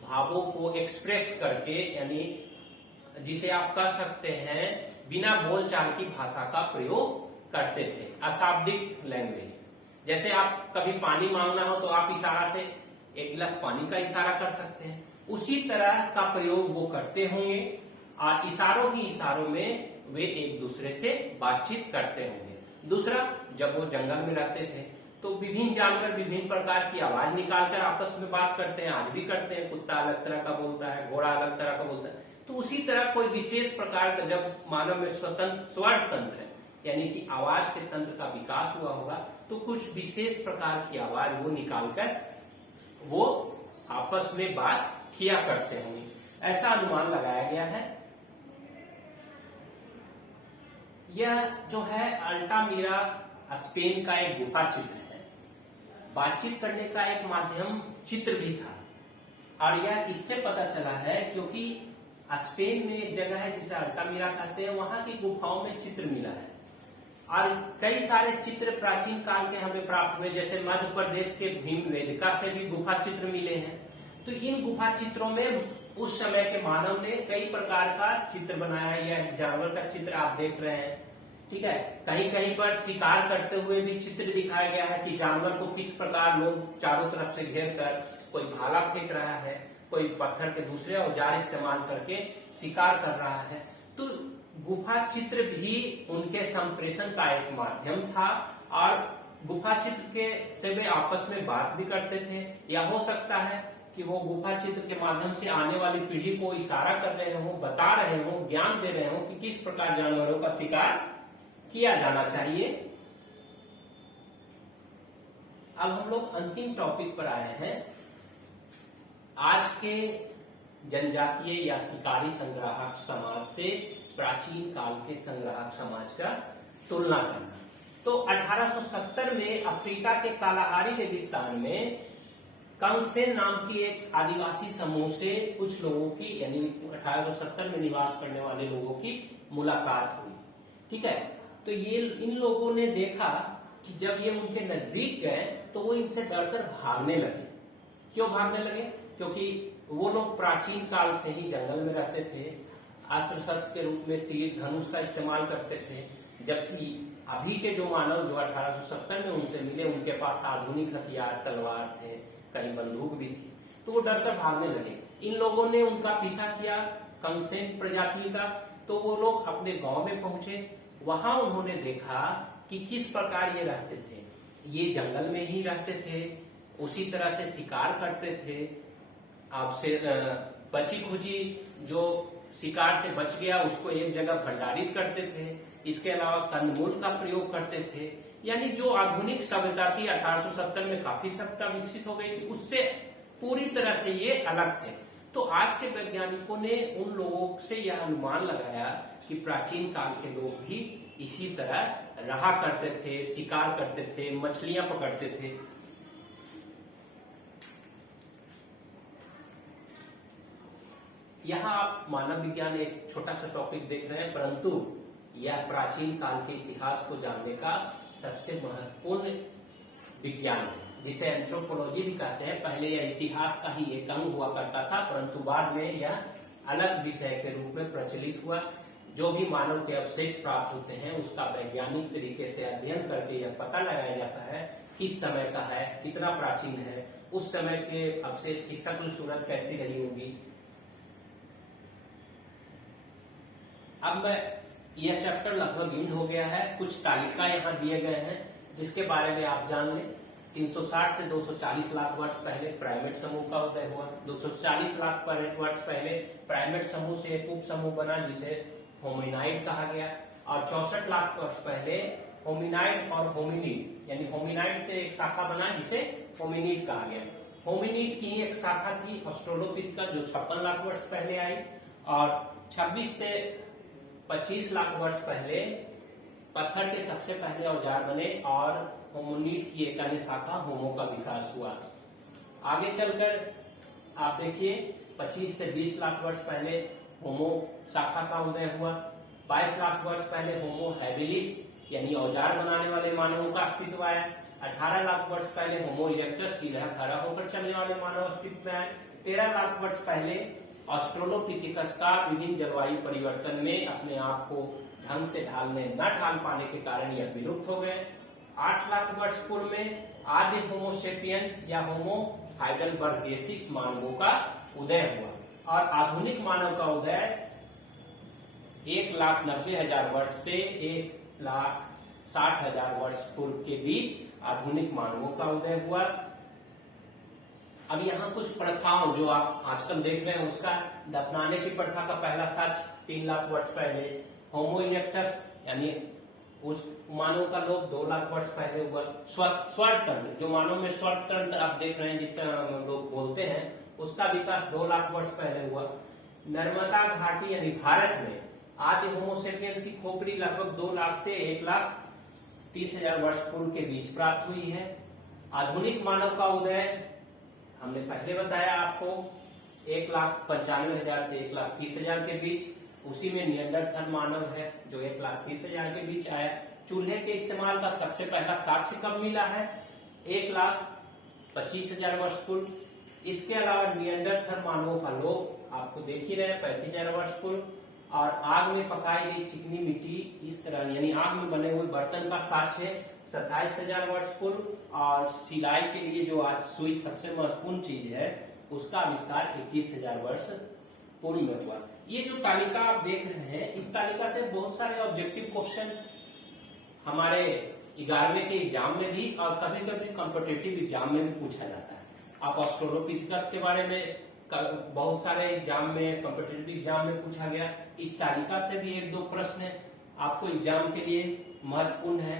भावों को एक्सप्रेस करके, यानी जिसे आप कह सकते हैं बिना बोलचाल की भाषा का प्रयोग करते थे, अशाब्दिक लैंग्वेज। जैसे आप कभी पानी मांगना हो तो आप इशारा से 1 गिलास पानी का इशारा कर सकते हैं, उसी तरह का प्रयोग वो करते होंगे। और इशारों में वे एक दूसरे से बातचीत करते होंगे। दूसरा, जब वो जंगल में रहते थे तो विभिन्न जानवर विभिन्न प्रकार की आवाज निकालकर आपस में बात करते हैं, आज भी करते हैं। कुत्ता अलग तरह का बोलता है, घोड़ा अलग तरह का बोलता है। तो उसी तरह कोई विशेष प्रकार का, जब मानव में स्वतंत्र स्वर तंत्र, यानी कि आवाज के तंत्र का विकास हुआ होगा, तो कुछ विशेष प्रकार की आवाज वो निकालकर वो आपस में बात किया करते होंगे, ऐसा अनुमान लगाया गया है। यह जो है अल्टामीरा स्पेन का एक गुफा चित्र है। बातचीत करने का एक माध्यम चित्र भी था, और यह इससे पता चला है क्योंकि स्पेन में एक जगह है जिसे अल्टामीरा कहते हैं, वहां की गुफाओं में चित्र मिला है। और कई सारे चित्र प्राचीन काल के हमें प्राप्त हुए, जैसे मध्य प्रदेश के भीमवेदिका से भी गुफा चित्र मिले हैं। तो इन गुफा चित्रों में उस समय के मानव ने कई प्रकार का चित्र बनाया है। यह जानवर का चित्र आप देख रहे हैं, ठीक है। कहीं कहीं पर शिकार करते हुए भी चित्र दिखाया गया है कि जानवर को किस प्रकार लोग चारों तरफ से घेर कर, कोई भाला फेंक रहा है, कोई पत्थर के दूसरे औजार इस्तेमाल करके शिकार कर रहा है। तो गुफा चित्र भी उनके संप्रेषण का एक माध्यम था, और गुफा चित्र के से वे आपस में बात भी करते थे। या हो सकता है कि वो गुफा चित्र के माध्यम से आने वाली पीढ़ी को इशारा कर रहे हो, बता रहे हो, ज्ञान दे रहे हो कि किस प्रकार जानवरों का शिकार किया जाना चाहिए। अब हम लोग अंतिम टॉपिक पर आए हैं, आज के जनजातीय या शिकारी संग्राहक समाज से प्राचीन काल के संग्राहक समाज का तुलना करना। तो 1870 में अफ्रीका के कालाहारी रेगिस्तान में कंगसेन नाम की एक आदिवासी समूह से कुछ लोगों की, यानी 1870 में निवास करने वाले लोगों की मुलाकात हुई, ठीक है। तो ये इन लोगों ने देखा कि जब ये उनके नजदीक गए तो वो इनसे डरकर भागने लगे। क्यों भागने लगे? क्योंकि वो लोग प्राचीन काल से ही जंगल में रहते थे, अस्त्र शस्त्र के रूप में तीर धनुष का इस्तेमाल करते थे, जबकि अभी के जो मानव जो 1870 में उनसे मिले उनके पास आधुनिक हथियार, तलवार थे, कई बंदूक भी थी। तो वो डरकर भागने लगे। इन लोगों ने उनका पीछा किया, कंगसेन प्रजाति का। तो वो लोग अपने गांव में पहुंचे, वहां उन्होंने देखा कि किस प्रकार ये रहते थे। ये जंगल में ही रहते थे, उसी तरह से शिकार करते थे। आपसे बची खुची जो शिकार से बच गया उसको एक जगह भंडारित करते थे। इसके अलावा कंदमूल का प्रयोग करते थे। यानी जो आधुनिक सभ्यता थी 1870 में काफी सभ्यता विकसित हो गई थी, उससे पूरी तरह से ये अलग थे। तो आज के वैज्ञानिकों ने उन लोगों से यह अनुमान लगाया कि प्राचीन काल के लोग भी इसी तरह रहा करते थे, शिकार करते थे, मछलियां पकड़ते थे। यहाँ आप मानव विज्ञान एक छोटा सा टॉपिक देख रहे हैं, परंतु यह प्राचीन काल के इतिहास को जानने का सबसे महत्वपूर्ण विज्ञान है, जिसे एंथ्रोपोलॉजी भी कहते हैं। पहले यह इतिहास का ही एक अंग हुआ करता था, परंतु बाद में यह अलग विषय के रूप में प्रचलित हुआ। जो भी मानव के अवशेष प्राप्त होते हैं उसका वैज्ञानिक तरीके से अध्ययन करके यह पता लगाया जाता है किस समय का है, कितना प्राचीन है, उस समय के अवशेष की शक्ल सूरत कैसी रही होगी। अब यह चैप्टर लगभग एंड हो गया है। कुछ तालिका यहाँ दिए गए हैं जिसके बारे में आप जान लें। 360 से 240 लाख वर्ष पहले प्राइमेट समूह का उदय हुआ। 240 लाख वर्ष पहले प्राइमेट समूह से एक उप समूह बना जिसे होमिनाइड कहा गया, और 64 लाख वर्ष पहले होमिनाइड और होमिनिड, यानी होमिनाइड से एक शाखा बना जिसे होमिनिड कहा गया। होमिनिड की ही एक शाखा थी ऑस्ट्रेलोपिथेकस जो 56 लाख वर्ष पहले आई, और 26 से 25 लाख वर्ष पहले पत्थर के सबसे पहले औजार बने और होमिनिड की एक अन्य शाखा होमो का विकास हुआ। आगे चलकर आप देखिए 25 से 20 लाख वर्ष पहले होमो शाखा का उदय हुआ। 22 लाख वर्ष पहले होमो हैबिलिस यानी औजार बनाने वाले मानवों का अस्तित्व आया। 18 लाख वर्ष पहले होमो इरेक्टस सीधा खड़ा होकर चलने वाले मानव अस्तित्व में आए। 13 लाख वर्ष पहले ऑस्ट्रेलोपिथेकस का विभिन्न जलवायु परिवर्तन में अपने आप को ढंग से ढालने न ढाल पाने के कारण यह विलुप्त हो गए। 8 लाख वर्ष पूर्व में आदि होमोसेपियंस या होमो हाइडेलबर्गेसिस मानवों का उदय हुआ, और आधुनिक मानव का उदय 1,90,000 वर्ष से 1,60,000 वर्ष पूर्व के बीच आधुनिक मानवों का उदय हुआ। अब यहाँ कुछ प्रथाओं जो आप आजकल देख रहे हैं उसका दफनाने की प्रथा का पहला साक्ष्य 3 लाख वर्ष पहले होमो इरेक्टस यानी उस मानव का लोग 2 लाख वर्ष पहले हुआ। स्वर तंत्र जो मानव में स्वर तंत्र आप देख रहे हैं जिससे हम लोग बोलते हैं उसका विकास 2 लाख वर्ष पहले हुआ। नर्मदा घाटी यानी भारत में आदि होमोसेपियंस की खोपड़ी लगभग 2 लाख से 1,30,000 वर्ष पूर्व के बीच प्राप्त हुई है। आधुनिक मानव का उदय हमने पहले बताया आपको 1,95,000 से 1,30,000 के बीच। उसी में नियंडरथल मानव है जो 1,30,000 के बीच आया। चूल्हे के इस्तेमाल का सबसे पहला साक्ष्य कब मिला है? 1,25,000 वर्ष पूर्व। इसके अलावा निएंडरथल मानवों का लोप आपको देख ही रहे 35,000 वर्ष पूर्व। और आग में पकाई गई चिकनी मिट्टी इस तरह यानी आग में बने हुए बर्तन का साक्ष्य 27,000 वर्ष पूर्व। और सिलाई के लिए जो आज सुई सबसे महत्वपूर्ण चीज है उसका आविष्कार 21,000 वर्ष पूर्व में हुआ। ये जो तालिका आप देख रहे हैं इस तालिका से बहुत सारे ऑब्जेक्टिव क्वेश्चन हमारे 11वीं के एग्जाम में भी और कभी कभी कॉम्पिटिटिव एग्जाम में भी पूछा जाता है। आप ऑस्ट्रेलोपिथेकस के बारे में बहुत सारे एग्जाम में कॉम्पिटिटिव एग्जाम में पूछा गया। इस तालिका से भी 1-2 प्रश्न आपको एग्जाम के लिए महत्वपूर्ण है।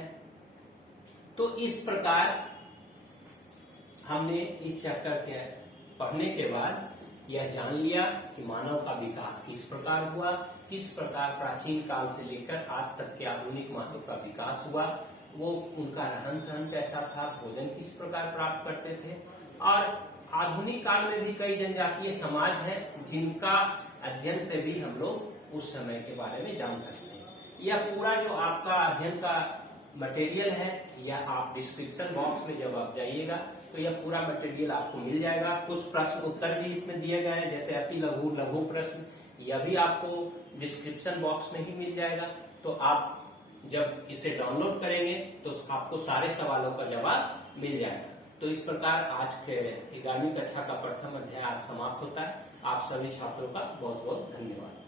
तो इस प्रकार हमने इस चैप्टर के पढ़ने के बाद यह जान लिया कि मानव का विकास किस प्रकार हुआ, किस प्रकार प्राचीन काल से लेकर आज तक के आधुनिक मानव का विकास हुआ, वो उनका रहन सहन कैसा था, भोजन किस प्रकार प्राप्त करते थे। और आधुनिक काल में भी कई जनजातीय समाज हैं जिनका अध्ययन से भी हम लोग उस समय के बारे में जान सकते हैं। यह पूरा जो आपका अध्ययन का मटेरियल है यह आप डिस्क्रिप्शन बॉक्स में जब आप जाइएगा तो यह पूरा मटेरियल आपको मिल जाएगा। कुछ प्रश्न उत्तर भी इसमें दिए गए हैं जैसे अति लघु लघु प्रश्न, यह भी आपको डिस्क्रिप्शन बॉक्स में ही मिल जाएगा। तो आप जब इसे डाउनलोड करेंगे तो आपको सारे सवालों का जवाब मिल जाएगा। तो इस प्रकार आज के 11वीं कक्षा का प्रथम अध्याय आज समाप्त होता है। आप सभी छात्रों का बहुत बहुत धन्यवाद।